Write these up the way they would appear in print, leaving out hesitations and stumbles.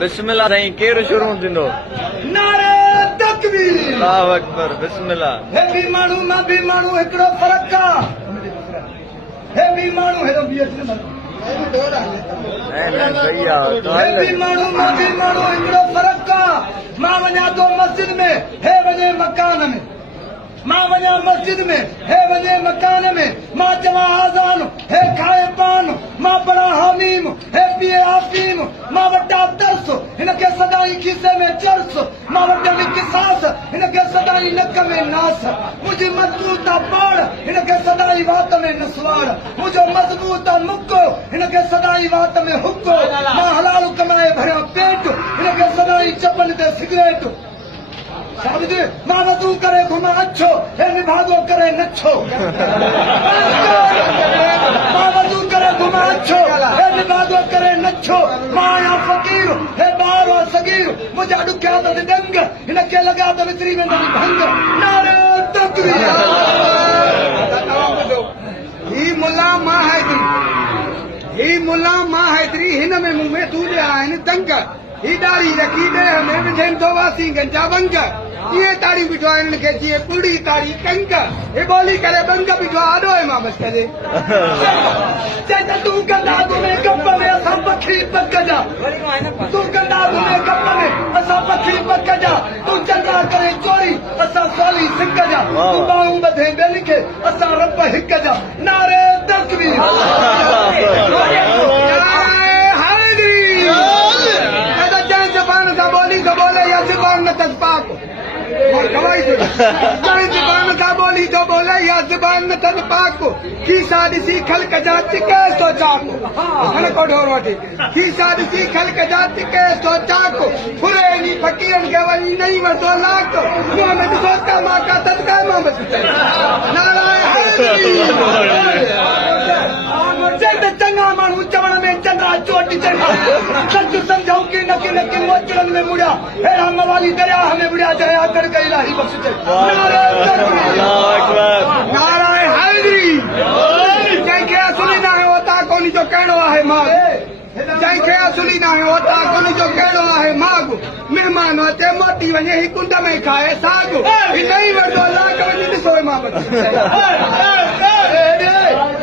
बिस्मिल्लाह साईं केरु शुरू थींदो नारे तकबीर अल्लाहु अकबर बिस्मिल्लाह हे भी माण्हू मां भी माण्हू हिकिड़ो फ़र्क़ु आहे हे भी माण्हू हेॾो बीहत न सही आहे हे भी माण्हू मां भी माण्हू हिकिड़ो फ़र्क़ु आहे मां वञा थो मस्जिद में हे वञे मकान में मां वञा मस्जिद में हे वञे मकान में मां चवां आज़ान हे खाए पान मां पढ़ा हामीम हे पिए आफीम मां वटा दर्स हिनखे सदाई खीसे में चर्स मां वटि किसास हिनखे सदाई नक में नास मुंहिंजी मज़बूत आहे पाड़ हिनखे सदाई वात में नसवाड़ मुंहिंजो मज़बूत आहे मुको हिनखे सदाई वात में हुको मां हलाल कमाए भरियां पेट हिनखे सदाई चपन ते सिगरेट मां वज़ू करे घुमां अछो हे निभागो करे नछो मां वज़ू करे घुमां अछो हे निभागो करे नछो मां आहियां फ़क़ीर हे ॿार आहे सगीर मुंहिंजा ॾुखिया त डंग हिनखे लॻा त विकिरी वेंदमि भंग नारे तकबीर ही मुल्ला मां हैदरी हिन में मूं में तूलिया आहिनि तंग ही ॾाढ़ी रखी ॾह में विझनि थो वासी गंजा बंग इहे ताड़ी बीठो आहे हिननि खे जीअं पुड़ी ताड़ी कंक हे ॿोली करे बंग बीठो आॾो आहे मां बसि करे चई त तूं कंदा घुमे कप में असां पखी पक जा तूं कंदा घुमे कप में असां पखी पक जा तूं चंदा करे चोरी असां सोली सिक जा तूं बाहूं ॿधे ॿियनि खे असां रब हिक जा नारे तकबीर बोले या जुबान न तस्पाक जुबान का बोली तो बोले या जुबान न तस्पाक खीसा ॾिसी खल्क जा टिके तो चाको को ढोर वठी खीसा ॾिसी खल्क जा टिके तो चाको फुरे नी फकीरन के वही नहीं वरतो लाक मुंह में ॾिसो त मां का तदका मां बस चङा माण्हू चवण में चंद्रा चोटी चढ़ी सच सम्झूं की न की मोचड़न में मुड़िया हेड़ा मवाली दरिया में मुड़िया जय आकड़ कई इलाही बख्श नाराय हैदरी जंहिंखे असुली न आहे उता कोनी जो कहिड़ो आहे मां जंहिंखे असुली न आहे उता कोनी जो कहिड़ो आहे माग महिमान अचे मोटी वञे ही कुंड में खाए साग ही नहीं वठंदो लाख वञी ॾिसो मां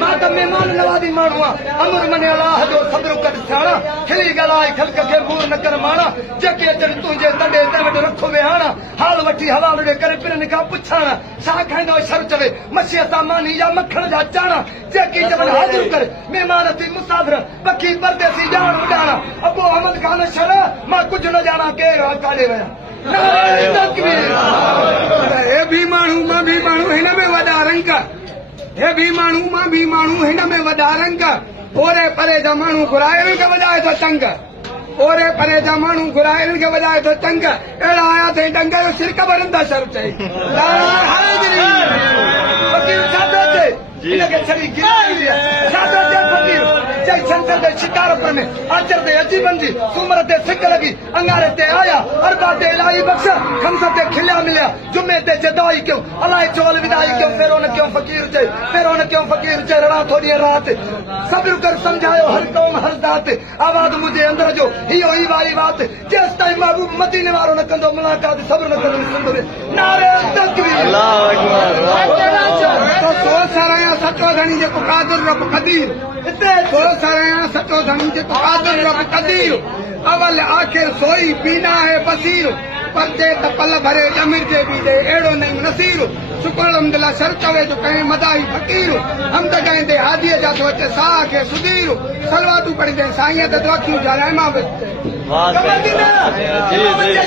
मां त महिमान नवाज़ी माण्हू आहियां अमर मने अलाह जो सब्र कर थियाणा खिली ॻाल्हाए ख़ल्क खे बूर न कर माणा जेके अचनि तुंहिंजे तॾे ते वटि रखो वेहाणा हाल वठी हलाल ॾे करे पिरनि खां पुछाणा छा खाईंदो शर चवे मच्छीअ सां मानी या मखण जा चाणा जेकी चवनि हाज़िर कर महिमान थी मुसाफ़िर पखी परदेसी ॼाण उॾाणा अबो अहमद खान शर मां कुझु न ॼाणा केरु काॾे विया हे बि माण्हू मां बि माण्हू हिन में वॾा रंग हे भी माण्हू मां भी माण्हू हिन में वॾा रंग ओरे परे जा माण्हू घुराइनि खे वॼाए थो टंग ओरे परे जा माण्हू घुराइनि खे वॼाए थो टंग अहिड़ा आया अथई टंग जो सिरक भरंदा शर चई हिनखे छड़ी गिरी छा थो चए फ़क़ीर चई छंछर ते शिकारपुर में आचर ते अची वञी सूमर ते सिक लॻी अंगारे ते आया अरबा ते इलाही बख़्श खमस ते खिलिया मिलिया जुमे ते जदाई कयूं अलाए छो अलविदाई कयूं फेरो न कयूं फ़क़ीर चए फेरो न कयूं फ़क़ीर चए रड़ा थोड़ी रात सब्र कर सम्झायो हर क़ौम हर ज़ात आवाज़ मुंहिंजे अंदर जो इहो ई वारी बात जेसि ताईं महबूब मदीने वारो न कंदो मुलाक़ात सब्र न कंदो सिंध में नारे तकबीर सोच साराया सचो धणी जेको कादिर रब कदीर हिते सोच साराया सचो धणी जेको कादिर रब कदीर अवल आखिर सोई बीना है बसीर परते त पल भरे जमिर जे बि दे अहिड़ो नहीं नसीर शुक्र अलहमदुलिल्लाह शर्त वे जो कहीं मदाही फ़क़ीर हम त गाईंदे हादीअ जा थो अचे साह खे सुधीर सलवातूं पढ़ींदे साईं त दुआऊं ॼाणाए मां बि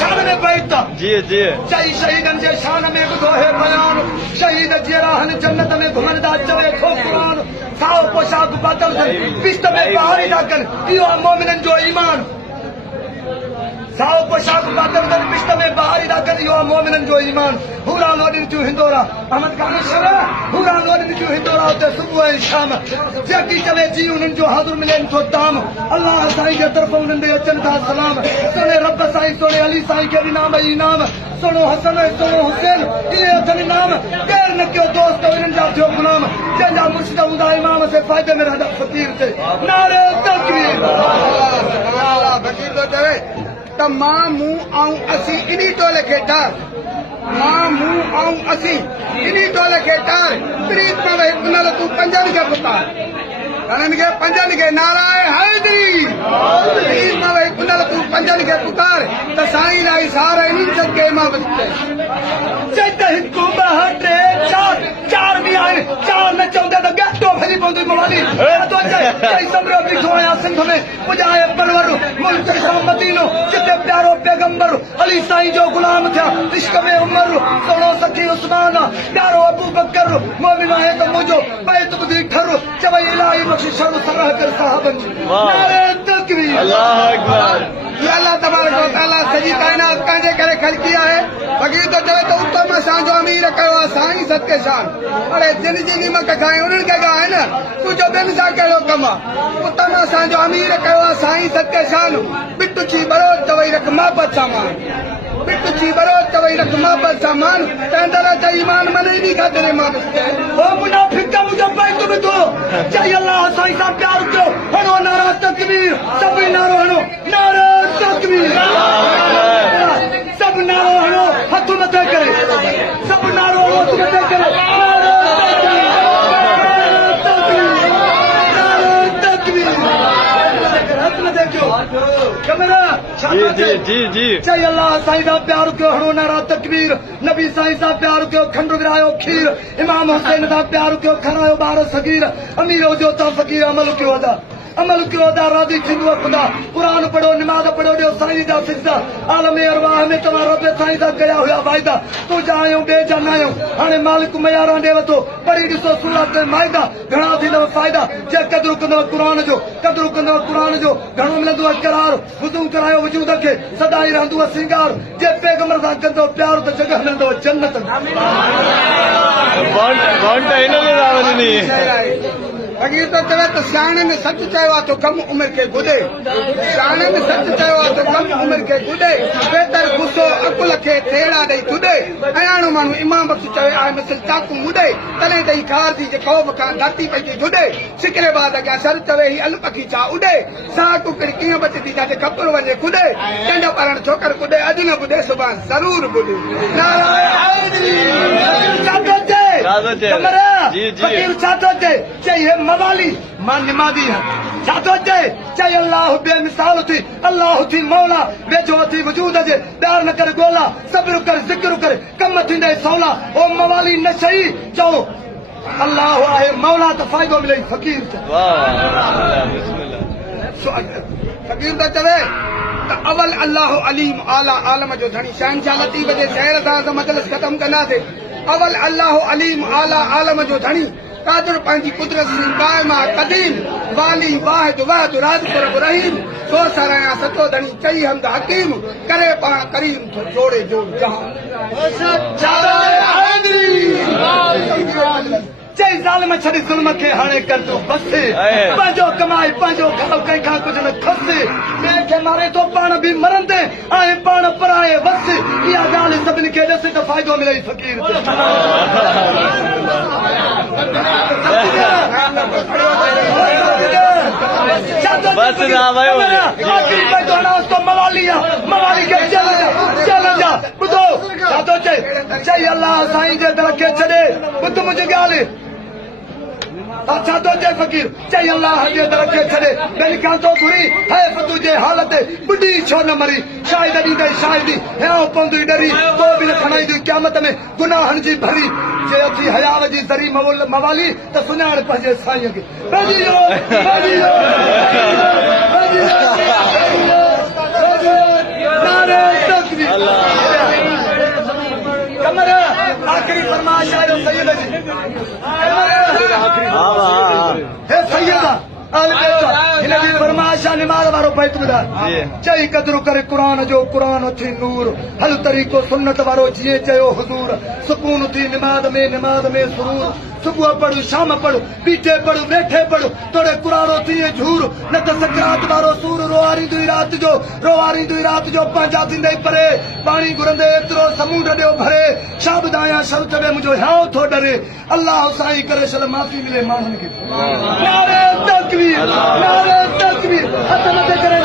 शान में बैठता चई शहीदन जे शान में ॿुधो हे बयान शहीद जहिड़ा जन्नत में घुमंदा चवे थो क़ुरान साओ पोशाक बादल पिश्त में बहारी था कनि इहो आहे मोमिननि जो ईमान साओ पोशाक बादल पिश्त में बहारी था कनि इहो आहे मोमिननि जो ईमान हूरा लोॾिन थियूं हिंदोरा अहमद खान शर हूरा लोॾिन थियूं हिंदोरा उते सुबुह ऐं शाम जेकी चवे जी उन्हनि जो हाज़ुर मिलेनि थो दाम अलाह साईं जे तरफ़ उन्हनि ॾे अचनि था सलाम सोने रब साईं सोने अली साईं खे ॾिनाम इनाम सोनो हसन सोनो हुसैन इहे अथनि नाम केरु न कयो दोस्त इन्हनि जा थियो गुलाम जंहिंजा मुर्शिद हूंदा इमाम से फ़ाइदे में रहंदा फ़क़ीर ते नारे तकबीर फ़क़ीर थो चवे त मां मूं ऐं असीं इन्ही टोले खे डर मां मूं ऐं असीं इन्ही टोले खे डर प्रीत में वही उन तूं पंजनि खे पुकार घणनि खे पंजनि खे नाराए हैदरी प्रीत में वही उन तूं पंजनि खे पुकार त साईं लाई सारा इन्हनि सदके मां चेत हिकु ॿ टे चार बि आहिनि चार न चवंदे त गैटो फैली पवंदी मवाली चई समरो बीठो आहियां सिंध में पुॼाए परवर मुल्क सां मदीनो जिते प्यारो पैगंबर अली साईं जो गुलाम थिया इश्क में उमर सोनो सखी उस्मान प्यारो अबू बकर मोमिन आहे त मुंहिंजो बैत ॿुधी ठर चवई इलाही बख़्शिश सरह कर साहबनि नारे तकबीर अल्लाह अकबर ये अल्लाह तबारक व तआला सॼी काइनात पंहिंजे करे ख़लक़ी आहे फ़क़ीर तो चवे त उत्तम असांजो अमीर कयो आहे साईं सदके शान अरे जिन जी नीमक खाए उन्हनि खे ॻाए न तुंहिंजो ॿियनि सां कहिड़ो कमु आहे उत्तम असांजो अमीर कयो आहे साईं सदके शान बिट छी बरोज चवई रख मोहबत सामान बिट छी बरोज चवई रख मोहबत सामान तंहिं त ईमान मने ई ख़ातिर मां ओ मुनाफ़िक मुंहिंजो बैत ॿुधो चई अल्लाह साईं सां प्यार कयो हणो नारा तकबीर सभई नारो हणो नारा तकबीर सभु नारो हणो हथ मथे करे सभु नारो हणो हथ मथे करे नारा तकबीर हथ मथे कयो कमरा जी चई अल्लाह साईं सां प्यार कयो हणो नारा तकबीर नबी साईं सां प्यार कयो खंड विरायो खीर इमाम हुसैन सां प्यार कयो खरायो ॿार सगीर अमीर हुजो त फ़क़ीर अमल कयो अदा राज़ी थींदो ख़ुदा क़ुरान पढ़ो निमाज़ पढ़ो ॾियो साईं जा सिजदा आलम अरवाह में तव्हां रब साईं सां कया हुया वाइदा तूं जा आहियूं ॿिए जा न आहियूं हाणे मालिक मयारां ॾे वठो पढ़ी ॾिसो सुलात माइदा घणा थींदव फ़ाइदा जे क़दुरु कंदव क़ुरान जो घणो मिलंदव करार वुज़ू करायो वजूद खे सदाई रहंदव सिंगार जे पैगंबर सां कंदव प्यार त जॻह मिलंदव जन्नत फ़क़ीर तो चवे त सियाणनि सच चयो आहे त कम उमिरि खे गुॾे सियाणनि सच चयो आहे त कम उमिरि खे गुॾे बहितर गुस्सो अकुल खे थेड़ा ॾेई गुॾे अयाणो माण्हू इमाम बख़्श चयो आहे मिसल चाकू मुॾे तॾहिं तई खार थी जे ख़ौफ़ खां दाती पई थी गुॾे सिकरे बाद अॻियां सर चवे ही अल पखी छा उॾे साह कुकड़ी कीअं बचंदी जिते खबर वञे खुॾे कंहिंजो पाण छोकर गुॾे अॼु न ॿुधे सुभाणे ज़रूर ॿुधे फ़क़ीर छा थो चए चई हे मवाली मां निमादी आहियां छा थो चए चई अल्लाह बेमिसाल थी अल्लाह थी मौला वेझो थी वजूद जे प्यार न करे ॻोल्हा सब्र कर ज़िक्र करे कम थींदे सवला ओ मवाली न सही चओ अल्लाह आहे मौला त फ़ाइदो मिले फ़क़ीर फ़क़ीर त चवे त अवल अल्लाह अलीम आला आलम जो धणी शहनशाह लतीफ़ जे शहर सां मजलिस ख़तम कंदासीं अवल अल्लाह अलीम आला आलम जो धणी कादर पंहिंजी कुदरत सिंह कायमा कदीम वाली वाहिद वाहिद राज रब रहीम सो सराया सचो धणी चई हमद हकीम करे पाण करीम थो जोड़े जोड़ जहां चई ज़ालिम छॾी ज़ुल्म खे हाणे कर तूं बस पंहिंजो कमाए पंहिंजो खाओ कंहिंखां कुझु न खस ॿिए खे मारे थो पाण बि मरंदे ऐं पाण पराए वस इहा ॻाल्हि सभिनी खे ॾिस त फ़ाइदो मिले फ़क़ीर मवाली खे जा ॿुधो छा थो चए चई अल्लाह साईं जे दर खे छॾे ॿुध मुंहिंजी ॻाल्हि छा थो चए फ़क़ीर चई अल्लाह जे दर खे छॾे ॿियनि खां थो घुरी है तुंहिंजे हालत ॿुधी छो न मरी शायद ॾींदे शायदि हियां पवंदी डरी तो बि न खणाईंदी क़यामत में गुनाहनि जी भरी जे अथी हयाव जी ज़री मवाली त सुञाण पंहिंजे साईं खे आखिरी फरमाइश आयो सैयद जी हे सैयद हिन जी फरमाइश आहे निमाज़ वारो बैत ॿुधाए चई क़दुरु करे क़ुरान जो क़ुरान थी नूर हल तरीक़ो सुन्नत वारो जीअं चयो हुज़ूर सुकून थी निमाज़ में सुरूर सुबुह पढ़ शाम पढ़ बीठे पढ़ वेठे पढ़ तोड़े कुरारो थिए झूर न त सकरात वारो सूर रोआरींदी रात जो पंहिंजा थींदे परे पाणी घुरंदे एतिरो समुंड ॾियो भरे शाबद आहियां शर्त में मुंहिंजो हियां थो डरे अल्लाह साईं करे छॾ माफ़ी मिले माण्हुनि खे नारे तकबीर हथ मथे करे